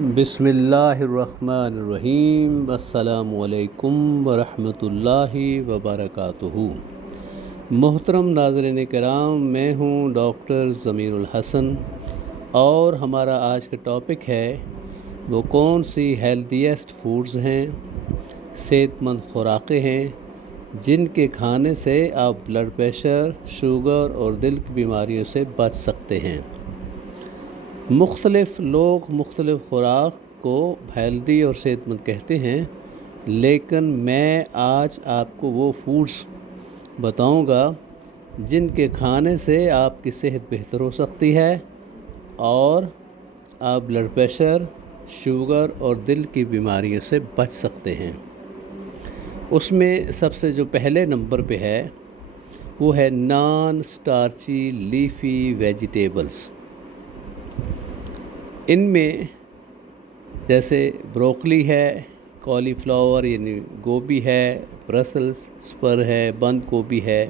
بسم اللہ الرحمن الرحیم۔ السلام علیکم ورحمۃ اللہ وبرکاتہ۔ محترم ناظرین کرام، میں ہوں ڈاکٹر ضمیر الحسن اور ہمارا آج کا ٹاپک ہے وہ کون سی ہیلتھیسٹ فوڈز ہیں، صحت مند خوراکیں ہیں جن کے کھانے سے آپ بلڈ پریشر، شوگر اور دل کی بیماریوں سے بچ سکتے ہیں۔ مختلف لوگ مختلف خوراک کو ہیلدی اور صحت مند کہتے ہیں، لیکن میں آج آپ کو وہ فوڈز بتاؤں گا جن کے کھانے سے آپ کی صحت بہتر ہو سکتی ہے اور آپ بلڈ پریشر، شوگر اور دل کی بیماریوں سے بچ سکتے ہیں۔ اس میں سب سے جو پہلے نمبر پہ ہے وہ ہے نان سٹارچی لیفی ویجیٹیبلز۔ ان میں جیسے بروکلی ہے، کالی فلاور یعنی گوبھی ہے، برسلز سپر ہے، بند گوبھی ہے،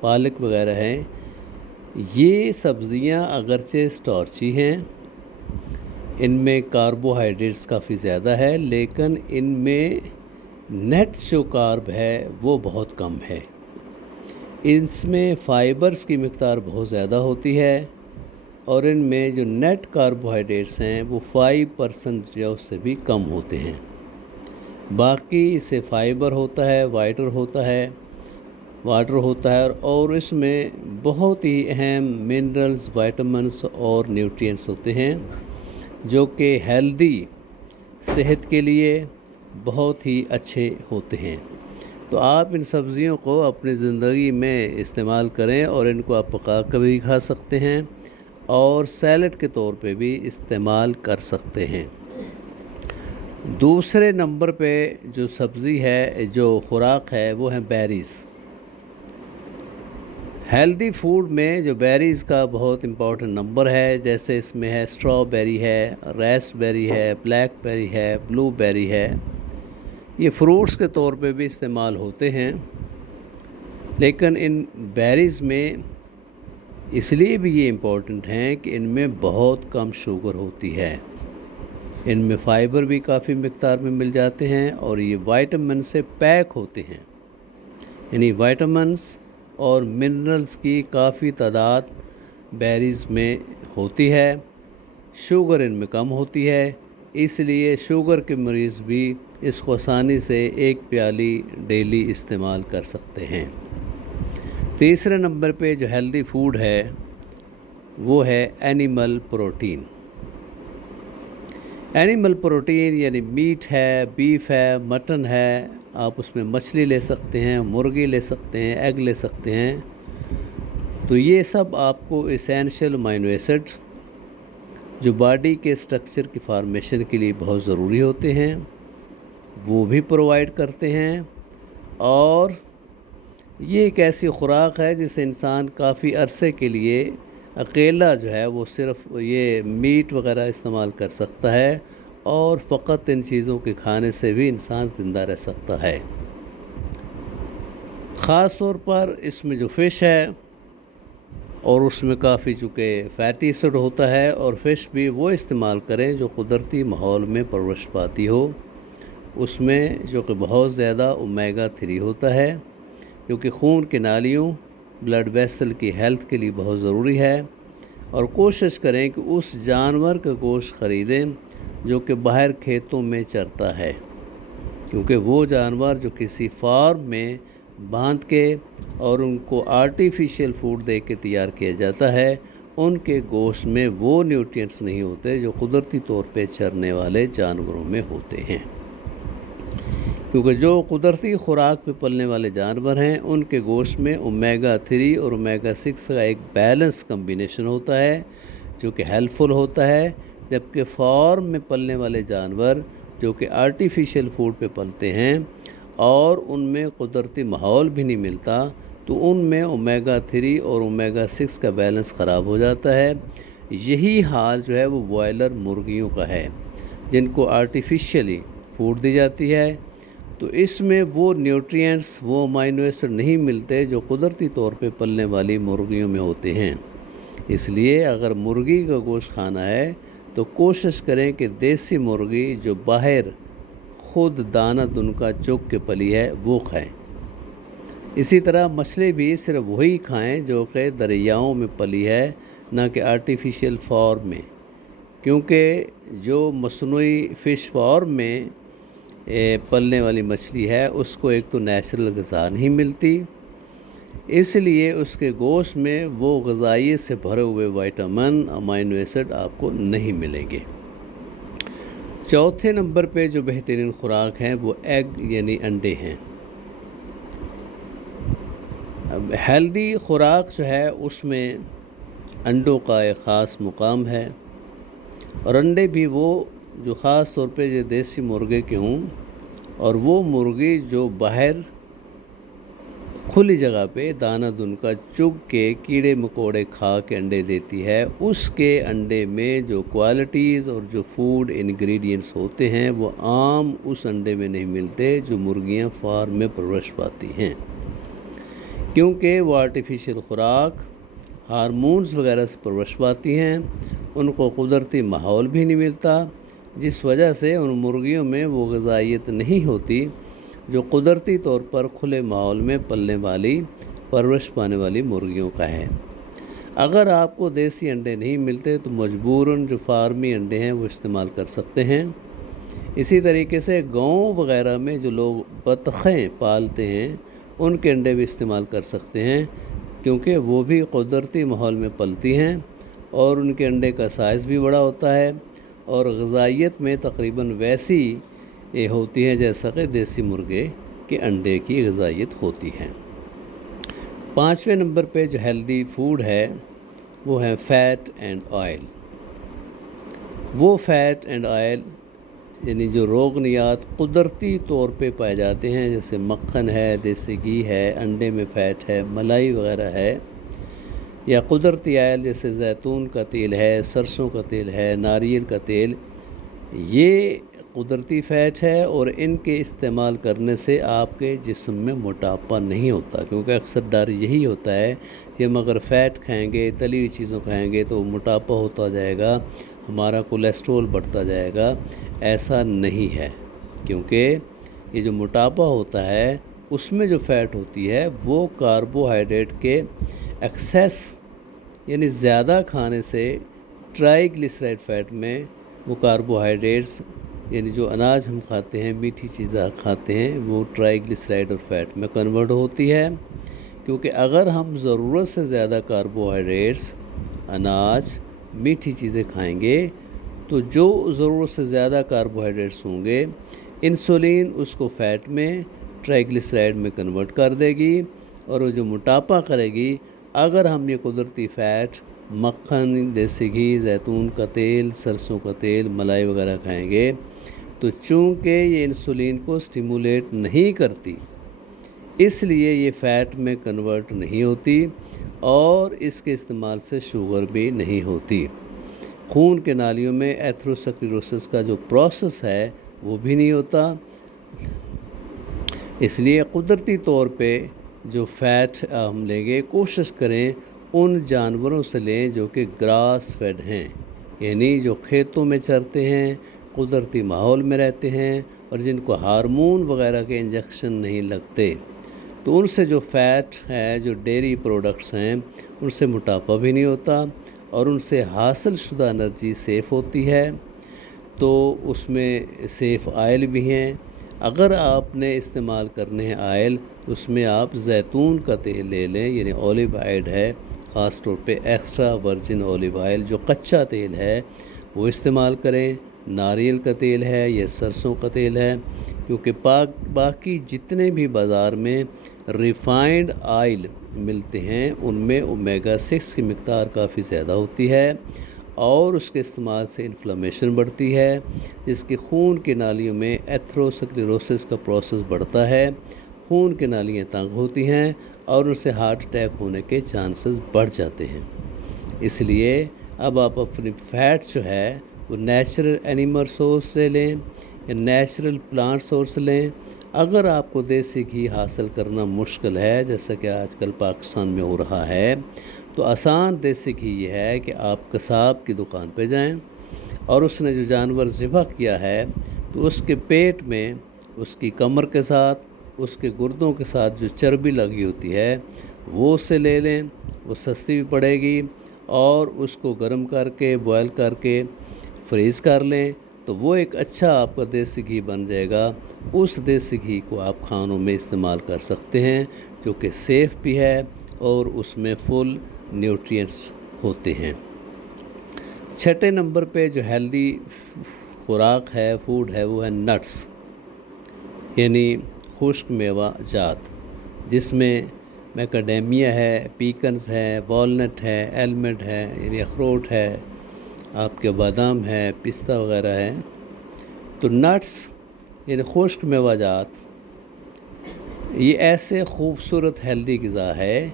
پالک وغیرہ ہیں۔ یہ سبزیاں اگرچہ سٹارچی ہیں، ان میں کاربوہائیڈریٹس کافی زیادہ ہے، لیکن ان میں نیٹ جو کارب ہے وہ بہت کم ہے۔ اس میں فائبرز کی مقدار بہت زیادہ ہوتی ہے اور ان میں جو نیٹ کاربوہائیڈریٹس ہیں وہ 5% یا اس سے بھی کم ہوتے ہیں۔ باقی اس سے فائبر ہوتا ہے، واٹر ہوتا ہے اور اس میں بہت ہی اہم منرلز، وائٹامنس اور نیوٹرینٹس ہوتے ہیں جو کہ ہیلدی صحت کے لیے بہت ہی اچھے ہوتے ہیں۔ تو آپ ان سبزیوں کو اپنی زندگی میں استعمال کریں اور ان کو آپ پکا کر بھی کھا سکتے ہیں اور سیلڈ کے طور پہ بھی استعمال کر سکتے ہیں۔ دوسرے نمبر پہ جو سبزی ہے، جو خوراک ہے، وہ ہے بیریز۔ ہیلدی فوڈ میں جو بیریز کا بہت امپورٹنٹ نمبر ہے، جیسے اس میں ہے اسٹرابیری ہے، ریس بیری ہے، بلیک بیری ہے، بلو بیری ہے۔ یہ فروٹس کے طور پہ بھی استعمال ہوتے ہیں، لیکن ان بیریز میں اس لیے بھی یہ امپورٹنٹ ہیں کہ ان میں بہت کم شوگر ہوتی ہے، ان میں فائبر بھی کافی مقدار میں مل جاتے ہیں اور یہ وائٹامن سے پیک ہوتے ہیں، یعنی وائٹامنس اور منرلز کی کافی تعداد بیریز میں ہوتی ہے۔ شوگر ان میں کم ہوتی ہے، اس لیے شوگر کے مریض بھی اس کو آسانی سے ایک پیالی ڈیلی استعمال کر سکتے ہیں۔ تیسرے نمبر پہ جو ہیلدی فوڈ ہے وہ ہے اینیمل پروٹین۔ اینیمل پروٹین یعنی میٹ ہے، بیف ہے، مٹن ہے، آپ اس میں مچھلی لے سکتے ہیں، مرغی لے سکتے ہیں، ایگ لے سکتے ہیں۔ تو یہ سب آپ کو اسینشل امینو ایسڈ جو باڈی کے اسٹرکچر کی فارمیشن کے لیے بہت ضروری ہوتے ہیں وہ بھی پرووائڈ کرتے ہیں، اور یہ ایک ایسی خوراک ہے جسے انسان کافی عرصے کے لیے اکیلا جو ہے وہ صرف یہ میٹ وغیرہ استعمال کر سکتا ہے اور فقط ان چیزوں کے کھانے سے بھی انسان زندہ رہ سکتا ہے۔ خاص طور پر اس میں جو فش ہے اور اس میں کافی چونکہ فیٹی ایسڈ ہوتا ہے، اور فش بھی وہ استعمال کریں جو قدرتی ماحول میں پرورش پاتی ہو، اس میں جو کہ بہت زیادہ اومیگا 3 ہوتا ہے جو کہ خون کی نالیوں، بلڈ ویسل کی ہیلتھ کے لیے بہت ضروری ہے۔ اور کوشش کریں کہ اس جانور کا گوشت خریدیں جو کہ باہر کھیتوں میں چرتا ہے، کیونکہ وہ جانور جو کسی فارم میں باندھ کے اور ان کو آرٹیفیشیل فوڈ دے کے تیار کیا جاتا ہے، ان کے گوشت میں وہ نیوٹرینٹس نہیں ہوتے جو قدرتی طور پہ چرنے والے جانوروں میں ہوتے ہیں، کیونکہ جو قدرتی خوراک پہ پلنے والے جانور ہیں ان کے گوشت میں اومیگا 3 اور اومیگا 6 کا ایک بیلنس کمبینیشن ہوتا ہے جو کہ ہیلپ فل ہوتا ہے، جبکہ فارم میں پلنے والے جانور جو کہ آرٹیفیشیل فوڈ پہ پلتے ہیں اور ان میں قدرتی ماحول بھی نہیں ملتا، تو ان میں اومیگا 3 اور اومیگا 6 کا بیلنس خراب ہو جاتا ہے۔ یہی حال جو ہے وہ بوائلر مرغیوں کا ہے جن کو آرٹیفیشیلی فوڈ دی جاتی ہے، تو اس میں وہ نیوٹرینٹس، وہ امینو ایسڈ نہیں ملتے جو قدرتی طور پہ پلنے والی مرغیوں میں ہوتے ہیں۔ اس لیے اگر مرغی کا گوشت کھانا ہے تو کوشش کریں کہ دیسی مرغی جو باہر خود دانہ دن کا چگ کے پلی ہے وہ کھائیں۔ اسی طرح مچھلی بھی صرف وہی کھائیں جو کہ دریاؤں میں پلی ہے، نہ کہ آرٹیفیشیل فارم میں، کیونکہ جو مصنوعی فش فارم میں پلنے والی مچھلی ہے اس کو ایک تو نیچرل غذا نہیں ملتی، اس لیے اس کے گوشت میں وہ غذائیت سے بھرے ہوئے وائٹامن، امائنو ایسڈ آپ کو نہیں ملیں گے۔ چوتھے نمبر پہ جو بہترین خوراک ہیں وہ ایگ یعنی انڈے ہیں۔ ہیلدی خوراک جو ہے اس میں انڈوں کا ایک خاص مقام ہے، اور انڈے بھی وہ جو خاص طور پہ جو دیسی مرغے کے ہوں، اور وہ مرغی جو باہر کھلی جگہ پہ دانہ دن کا چگ کے کیڑے مکوڑے کھا کے انڈے دیتی ہے، اس کے انڈے میں جو کوالٹیز اور جو فوڈ انگریڈینٹس ہوتے ہیں وہ عام اس انڈے میں نہیں ملتے جو مرغیاں فارم میں پرورش پاتی ہیں، کیونکہ وہ آرٹیفیشیل خوراک، ہارمونز وغیرہ سے پرورش پاتی ہیں، ان کو قدرتی ماحول بھی نہیں ملتا، جس وجہ سے ان مرغیوں میں وہ غذائیت نہیں ہوتی جو قدرتی طور پر کھلے ماحول میں پلنے والی، پرورش پانے والی مرغیوں کا ہے۔ اگر آپ کو دیسی انڈے نہیں ملتے تو مجبوراً جو فارمی انڈے ہیں وہ استعمال کر سکتے ہیں۔ اسی طریقے سے گاؤں وغیرہ میں جو لوگ بطخیں پالتے ہیں ان کے انڈے بھی استعمال کر سکتے ہیں، کیونکہ وہ بھی قدرتی ماحول میں پلتی ہیں اور ان کے انڈے کا سائز بھی بڑا ہوتا ہے اور غذائیت میں تقریباً ویسی یہ ہوتی ہے جیسا کہ دیسی مرغے کے انڈے کی غذائیت ہوتی ہے۔ پانچویں نمبر پہ جو ہیلدی فوڈ ہے وہ ہے فیٹ اینڈ آئل۔ وہ فیٹ اینڈ آئل یعنی جو روغنیات قدرتی طور پہ پائے جاتے ہیں، جیسے مکھن ہے، دیسی گھی ہے، انڈے میں فیٹ ہے، ملائی وغیرہ ہے، یا قدرتی آئل جیسے زیتون کا تیل ہے، سرسوں کا تیل ہے، ناریل کا تیل، یہ قدرتی فیٹ ہے اور ان کے استعمال کرنے سے آپ کے جسم میں موٹاپا نہیں ہوتا، کیونکہ اکثر ڈر یہی ہوتا ہے کہ ہم اگر فیٹ کھائیں گے، تلی ہوئی چیزوں کھائیں گے تو موٹاپا ہوتا جائے گا، ہمارا کولیسٹرول بڑھتا جائے گا۔ ایسا نہیں ہے، کیونکہ یہ جو موٹاپا ہوتا ہے اس میں جو فیٹ ہوتی ہے وہ کاربوہائیڈریٹ کے ایکسیس یعنی زیادہ کھانے سے ٹرائی گلیسرائڈ فیٹ میں وہ کاربوہائیڈریٹس یعنی جو اناج ہم کھاتے ہیں، میٹھی چیزیں کھاتے ہیں، وہ ٹرائی گلیسرائڈ اور فیٹ میں کنورٹ ہوتی ہے، کیونکہ اگر ہم ضرورت سے زیادہ کاربوہائیڈریٹس، اناج، میٹھی چیزیں کھائیں گے تو جو ضرورت سے زیادہ کاربوہائیڈریٹس ہوں گے، انسولین اس کو فیٹ میں، ٹرائی گلیسرائڈ میں کنورٹ کر دے گی اور وہ جو موٹاپا کرے گی۔ اگر ہم یہ قدرتی فیٹ، مکھن، دیسی گھی، زیتون کا تیل، سرسوں کا تیل، ملائی وغیرہ کھائیں گے تو چونکہ یہ انسولین کو سٹیمولیٹ نہیں کرتی، اس لیے یہ فیٹ میں کنورٹ نہیں ہوتی اور اس کے استعمال سے شوگر بھی نہیں ہوتی۔ خون کے نالیوں میں ایتھروسکلیروسس کا جو پروسیس ہے وہ بھی نہیں ہوتا، اس لیے قدرتی طور پہ جو فیٹ ہم لیں گے کوشش کریں ان جانوروں سے لیں جو کہ گراس فیڈ ہیں، یعنی جو کھیتوں میں چرتے ہیں، قدرتی ماحول میں رہتے ہیں اور جن کو ہارمون وغیرہ کے انجیکشن نہیں لگتے، تو ان سے جو فیٹ ہے، جو ڈیری پروڈکٹس ہیں، ان سے موٹاپا بھی نہیں ہوتا اور ان سے حاصل شدہ انرجی سیف ہوتی ہے، تو اس میں سیف آئل بھی ہیں۔ اگر آپ نے استعمال کرنے ہیں آئل، اس میں آپ زیتون کا تیل لے لیں، یعنی اولیو آئل ہے، خاص طور پہ ایکسٹرا ورجن اولیو آئل جو کچا تیل ہے وہ استعمال کریں، ناریل کا تیل ہے یا سرسوں کا تیل ہے، کیونکہ باقی جتنے بھی بازار میں ریفائنڈ آئل ملتے ہیں ان میں اومیگا 6 کی مقدار کافی زیادہ ہوتی ہے اور اس کے استعمال سے انفلیمیشن بڑھتی ہے، جس کی خون کی نالیوں میں ایتھروسکلیروسس کا پروسیس بڑھتا ہے، خون کی نالیاں تنگ ہوتی ہیں اور ان سے ہارٹ اٹیک ہونے کے چانسز بڑھ جاتے ہیں۔ اس لیے اب آپ اپنی فیٹ جو ہے وہ نیچرل اینیمل سورس سے لیں یا نیچرل پلانٹ سورس لیں۔ اگر آپ کو دیسی گھی حاصل کرنا مشکل ہے، جیسا کہ آج کل پاکستان میں ہو رہا ہے، تو آسان دیسی گھی یہ ہے کہ آپ قصاب کی دکان پہ جائیں، اور اس نے جو جانور ذبح کیا ہے تو اس کے پیٹ میں اس کی کمر کے ساتھ اس کے گردوں کے ساتھ جو چربی لگی ہوتی ہے وہ اس سے لے لیں، وہ سستی بھی پڑے گی، اور اس کو گرم کر کے بوائل کر کے فریز کر لیں تو وہ ایک اچھا آپ کا دیسی گھی بن جائے گا۔ اس دیسی گھی کو آپ کھانوں میں استعمال کر سکتے ہیں جو کہ سیف بھی ہے اور اس میں فل نیوٹرینٹس ہوتے ہیں۔ چھٹے نمبر پہ جو ہیلدی خوراک ہے، فوڈ ہے، وہ ہے نٹس، یعنی خشک میوہ جات، جس میں میکڈیمیا ہے، پیکنز ہے، والنٹ ہے، ایلمنڈ ہے یعنی اخروٹ ہے، آپ کے بادام ہے، پستہ وغیرہ ہے۔ تو نٹس یعنی خشک میوہ جات یہ ایسے خوبصورت ہیلدی غذا ہے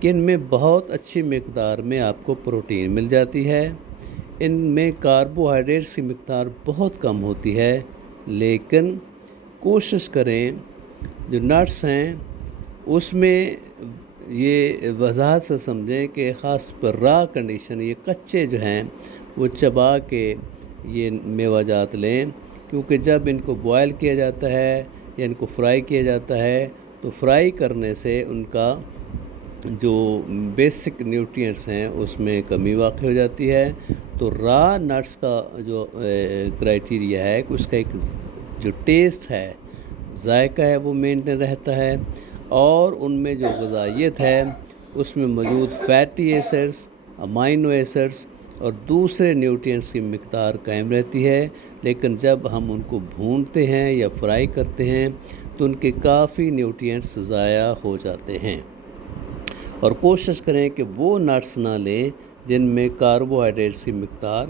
کہ ان میں بہت اچھی مقدار میں آپ کو پروٹین مل جاتی ہے، ان میں کاربوہائیڈریٹس کی مقدار بہت کم ہوتی ہے، لیکن کوشش کریں جو نٹس ہیں اس میں یہ وضاحت سے سمجھیں کہ خاص پر را کنڈیشن، یہ کچے جو ہیں وہ چبا کے یہ میوہ جات لیں، کیونکہ جب ان کو بوائل کیا جاتا ہے یا ان کو فرائی کیا جاتا ہے تو فرائی کرنے سے ان کا جو بیسک نیوٹرینٹس ہیں اس میں کمی واقع ہو جاتی ہے۔ تو را نٹس کا جو کرائٹیریا ہے کہ اس کا ایک جو ٹیسٹ ہے، ذائقہ ہے، وہ مینٹین رہتا ہے، اور ان میں جو غذائیت ہے اس میں موجود فیٹی ایسڈس، امائنو ایسڈس اور دوسرے نیوٹرینٹس کی مقدار قائم رہتی ہے، لیکن جب ہم ان کو بھونتے ہیں یا فرائی کرتے ہیں تو ان کے کافی نیوٹرینٹس ضائع ہو جاتے ہیں۔ اور کوشش کریں کہ وہ نٹس نہ لیں جن میں کاربوہائیڈریٹس کی مقدار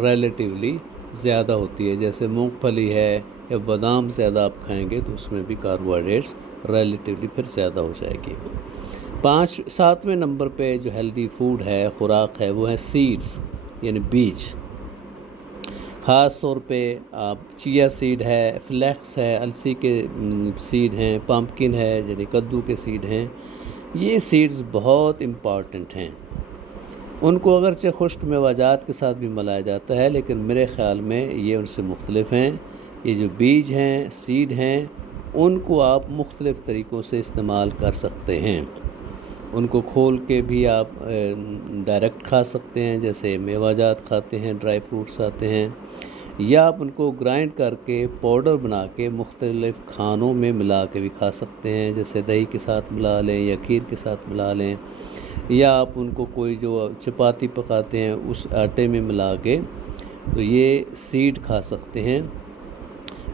ریلیٹیولی زیادہ ہوتی ہے، جیسے مونگ پھلی ہے یا بادام زیادہ آپ کھائیں گے تو اس میں بھی کاربوہائیڈریٹس ریلیٹیولی پھر زیادہ ہو جائے گی۔ 7ویں نمبر پہ جو ہیلدی فوڈ ہے، خوراک ہے، وہ ہے سیڈز یعنی بیج۔ خاص طور پہ آپ چیا سیڈ ہے، فلیکس ہے، السی کے سیڈ ہیں، پمپکن ہے یعنی کدو کے سیڈ ہیں، یہ سیڈز بہت امپارٹنٹ ہیں۔ ان کو اگرچہ خشک میوہ جات کے ساتھ بھی ملایا جاتا ہے، لیکن میرے خیال میں یہ ان سے مختلف ہیں۔ یہ جو بیج ہیں، سیڈ ہیں، ان کو آپ مختلف طریقوں سے استعمال کر سکتے ہیں۔ ان کو کھول کے بھی آپ ڈائریکٹ کھا سکتے ہیں، جیسے میوہ جات کھاتے ہیں، ڈرائی فروٹس آتے ہیں، یا آپ ان کو گرائنڈ کر کے پاؤڈر بنا کے مختلف کھانوں میں ملا کے بھی کھا سکتے ہیں، جیسے دہی کے ساتھ ملا لیں یا کھیر کے ساتھ ملا لیں، یا آپ ان کو کوئی جو چپاتی پکاتے ہیں اس آٹے میں ملا کے تو یہ سیڈ کھا سکتے ہیں۔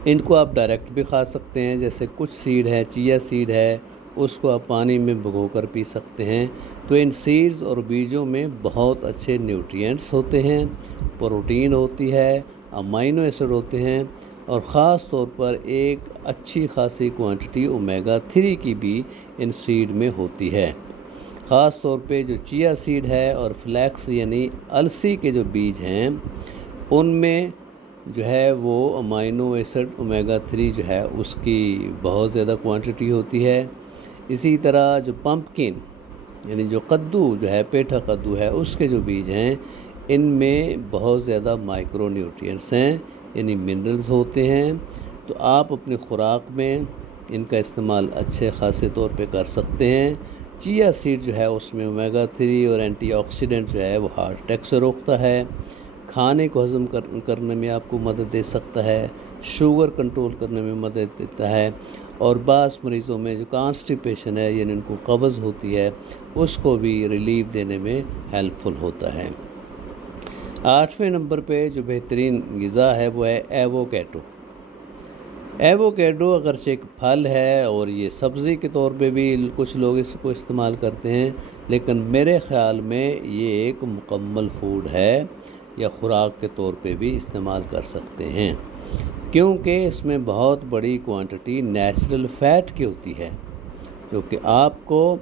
ان کو آپ ڈائریکٹ بھی کھا سکتے ہیں، جیسے کچھ سیڈ ہے، چیا سیڈ ہے، اس کو آپ پانی میں بھگو کر پی سکتے ہیں۔ تو ان سیڈز اور بیجوں میں بہت اچھے نیوٹرینٹس ہوتے ہیں، پروٹین ہوتی ہے، امائنو ایسڈ ہوتے ہیں، اور خاص طور پر ایک اچھی خاصی کوانٹٹی اومیگا 3 کی بھی ان سیڈ میں ہوتی ہے۔ خاص طور پہ جو چیا سیڈ ہے اور فلیکس یعنی السی کے جو بیج ہیں ان میں جو ہے وہ امائنو ایسڈ اومیگا 3 جو ہے اس کی بہت زیادہ کوانٹٹی ہوتی ہے۔ اسی طرح جو پمپکن یعنی جو کدو جو ہے، پیٹھا کدو ہے، اس کے جو بیج ہیں ان میں بہت زیادہ مائکرو نیوٹرینٹس ہیں یعنی منرلز ہوتے ہیں۔ تو آپ اپنی خوراک میں ان کا استعمال اچھے خاصے طور پہ کر سکتے ہیں۔ چیا سیڈ جو ہے اس میں اومیگا 3 اور اینٹی آکسیڈنٹ جو ہے وہ ہارٹ اٹیک سے روکتا ہے، کھانے کو ہضم کرنے میں آپ کو مدد دے سکتا ہے، شوگر کنٹرول کرنے میں مدد دیتا ہے، اور بعض مریضوں میں جو کانسٹیپیشن ہے یعنی ان کو قبض ہوتی ہے اس کو بھی ریلیف دینے میں ہیلپ فل ہوتا ہے۔ 8ویں نمبر پہ جو بہترین غذا ہے وہ ہے ایووکیڈو۔ ایووکیڈو اگرچہ ایک پھل ہے اور یہ سبزی کے طور پہ بھی کچھ لوگ اس کو استعمال کرتے ہیں، لیکن میرے خیال میں یہ ایک مکمل فوڈ ہے یا خوراک کے طور پہ بھی استعمال کر سکتے ہیں، کیونکہ اس میں بہت بڑی کوانٹٹی نیچرل فیٹ کی ہوتی ہے، جو کہ آپ کو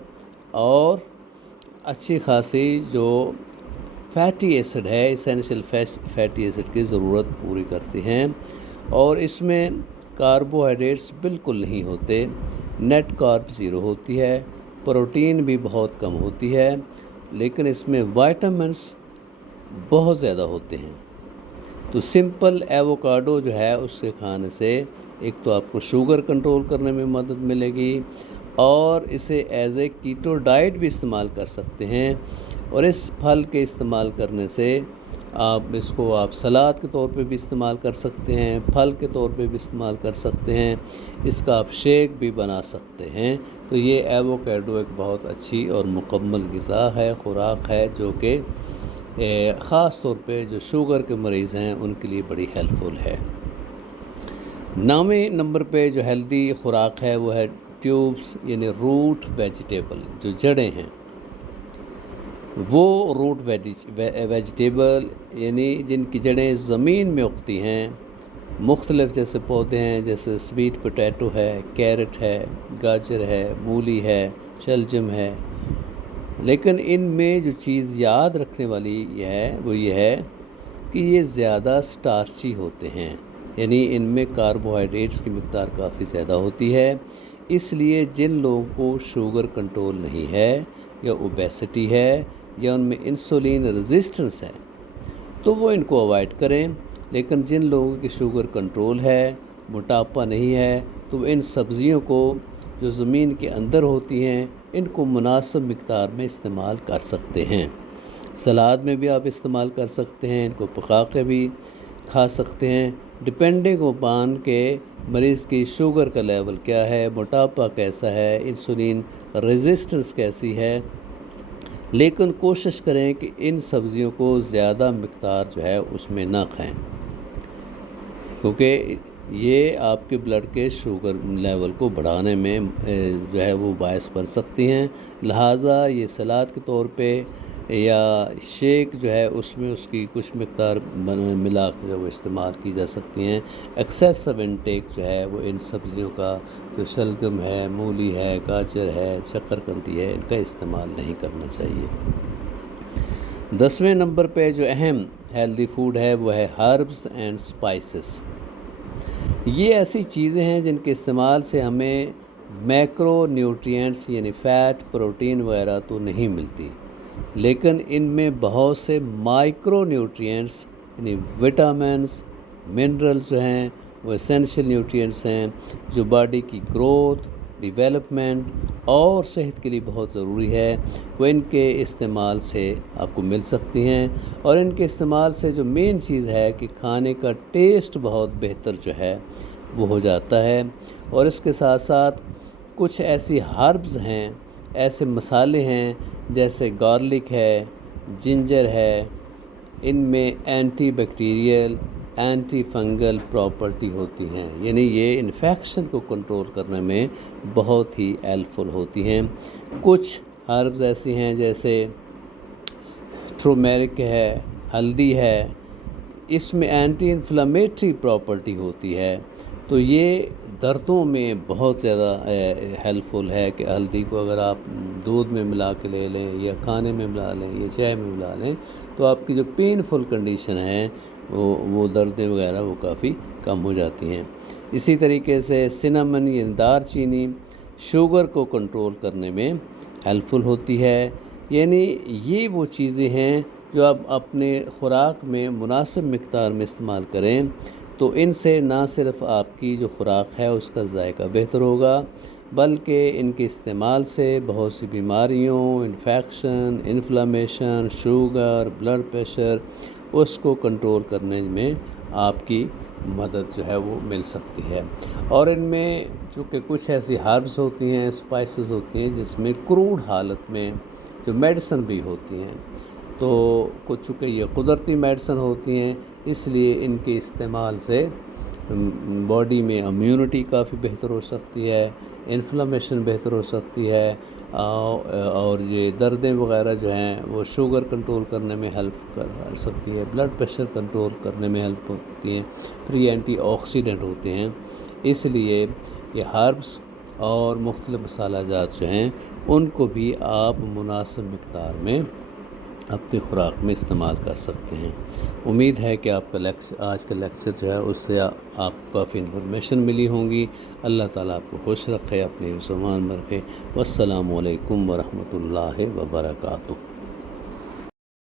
اور اچھی خاصی جو فیٹی ایسڈ ہے، اسینشیل فیٹی ایسڈ کی ضرورت پوری کرتی ہیں، اور اس میں کاربوہائیڈریٹس بالکل نہیں ہوتے، نیٹ کارب 0 ہوتی ہے، پروٹین بھی بہت کم ہوتی ہے، لیکن اس میں وائٹامنس بہت زیادہ ہوتے ہیں، تو سمپل ایووکاڈو جو ہے اس کے کھانے سے ایک تو آپ کو شوگر کنٹرول کرنے میں مدد ملے گی، اور اسے ایز اے کیٹو ڈائٹ بھی استعمال کر سکتے ہیں، اور اس پھل کے استعمال کرنے سے آپ اس کو سلاد کے طور پہ بھی استعمال کر سکتے ہیں، پھل کے طور پہ بھی استعمال کر سکتے ہیں، اس کا آپ شیک بھی بنا سکتے ہیں۔ تو یہ ایووکیڈو ایک بہت اچھی اور مکمل غذا ہے، خوراک ہے، جو کہ خاص طور پہ جو شوگر کے مریض ہیں ان کے لیے بڑی ہیلپ فل ہے۔ 9ویں نمبر پہ جو ہیلدی خوراک ہے وہ ہے ٹیوبس، یعنی روٹ ویجیٹیبل، جو جڑیں ہیں وہ روٹ ویجیٹیبل، یعنی جن کی جڑیں زمین میں اگتی ہیں، مختلف جیسے پودے ہیں، جیسے سویٹ پوٹیٹو ہے، کیرٹ ہے، گاجر ہے، مولی ہے، شلجم ہے۔ لیکن ان میں جو چیز یاد رکھنے والی وہ یہ ہے کہ یہ زیادہ سٹارچی ہوتے ہیں، یعنی ان میں کاربوہائیڈریٹس کی مقدار کافی زیادہ ہوتی ہے۔ اس لیے جن لوگوں کو شوگر کنٹرول نہیں ہے، یا اوبیسٹی ہے، یا ان میں انسولین ریزسٹنس ہے، تو وہ ان کو اوائڈ کریں۔ لیکن جن لوگوں کی شوگر کنٹرول ہے، موٹاپا نہیں ہے، تو ان سبزیوں کو جو زمین کے اندر ہوتی ہیں ان کو مناسب مقدار میں استعمال کر سکتے ہیں۔ سلاد میں بھی آپ استعمال کر سکتے ہیں، ان کو پکا کے بھی کھا سکتے ہیں، ڈپینڈنگ اپان کہ مریض کی شوگر کا لیول کیا ہے، موٹاپا کیسا ہے، انسولین ریزسٹنس کیسی ہے۔ لیکن کوشش کریں کہ ان سبزیوں کو زیادہ مقدار جو ہے اس میں نہ کھائیں، کیونکہ یہ آپ کے بلڈ کے شوگر لیول کو بڑھانے میں جو ہے وہ باعث بن سکتی ہیں۔ لہٰذا یہ سلاد کے طور پہ یا شیک جو ہے اس میں اس کی کچھ مقدار ملا کے جو وہ استعمال کی جا سکتی ہیں۔ ایکسیسو انٹیک جو ہے وہ ان سبزیوں کا، جو شلگم ہے، مولی ہے، گاجر ہے، شکرقندی ہے، ان کا استعمال نہیں کرنا چاہیے۔ 10ویں نمبر پہ جو اہم ہیلدی فوڈ ہے وہ ہے ہربس اینڈ سپائسز۔ یہ ایسی چیزیں ہیں جن کے استعمال سے ہمیں میکرو نیوٹرینٹس یعنی فیٹ، پروٹین وغیرہ تو نہیں ملتی، لیکن ان میں بہت سے مائکرو نیوٹرینٹس یعنی وٹامنس، منرلز جو ہیں وہ اسینشیل نیوٹرینٹس ہیں، جو باڈی کی گروتھ، ڈیولپمنٹ اور صحت کے لیے بہت ضروری ہے، وہ ان کے استعمال سے آپ کو مل سکتی ہیں۔ اور ان کے استعمال سے جو مین چیز ہے کہ کھانے کا ٹیسٹ بہت بہتر جو ہے وہ ہو جاتا ہے۔ اور اس کے ساتھ ساتھ کچھ ایسی ہربز ہیں، ایسے مسالے ہیں جیسے گارلک ہے، جنجر ہے، ان میں anti bacterial, anti fungal property ہوتی ہیں، یعنی یہ انفیکشن کو کنٹرول کرنے میں بہت ہی ہیلپ فل ہوتی ہیں۔ کچھ ہربز ایسی ہیں جیسے ٹرمرک ہے، ہلدی ہے، اس میں اینٹی انفلیمیٹری پراپرٹی ہوتی ہے، تو یہ دردوں میں بہت زیادہ ہیلپ فل ہے کہ ہلدی کو اگر آپ دودھ میں ملا کے لے لیں، یا کھانے میں ملا لیں، یا چائے میں ملا لیں، تو آپ کی جو پینفل کنڈیشن ہے وہ دردیں وغیرہ وہ کافی کم ہو جاتی ہیں۔ اسی طریقے سے سنامن یعنی دار چینی شوگر کو کنٹرول کرنے میں ہیلپ فل ہوتی ہے۔ یعنی یہ وہ چیزیں ہیں جو آپ اپنے خوراک میں مناسب مقدار میں استعمال کریں، تو ان سے نہ صرف آپ کی جو خوراک ہے اس کا ذائقہ بہتر ہوگا، بلکہ ان کے استعمال سے بہت سی بیماریوں، انفیکشن، انفلامیشن، شوگر، بلڈ پریشر، اس کو کنٹرول کرنے میں آپ کی مدد جو ہے وہ مل سکتی ہے۔ اور ان میں چونکہ کچھ ایسی ہربز ہوتی ہیں، اسپائسز ہوتی ہیں جس میں کروڈ حالت میں جو میڈیسن بھی ہوتی ہیں، تو کچھ چونکہ یہ قدرتی میڈیسن ہوتی ہیں، اس لیے ان کے استعمال سے باڈی میں امیونٹی کافی بہتر ہو سکتی ہے، انفلامیشن بہتر ہو سکتی ہے، اور یہ دردیں وغیرہ جو ہیں وہ شوگر کنٹرول کرنے میں ہیلپ کر سکتی ہے، بلڈ پریشر کنٹرول کرنے میں ہیلپ ہوتی ہیں، پھر یہ اینٹی آکسیڈنٹ ہوتے ہیں۔ اس لیے یہ ہربس اور مختلف مسالہ جات جو ہیں ان کو بھی آپ مناسب مقدار میں اپنی خوراک میں استعمال کر سکتے ہیں۔ امید ہے کہ آپ کا آج کا لیکچر جو ہے اس سے آپ کو کافی انفارمیشن ملی ہوں گی۔ اللہ تعالیٰ آپ کو خوش رکھے، اپنے زمان میں رکھے۔ والسلام علیکم ورحمۃ اللہ وبرکاتہ۔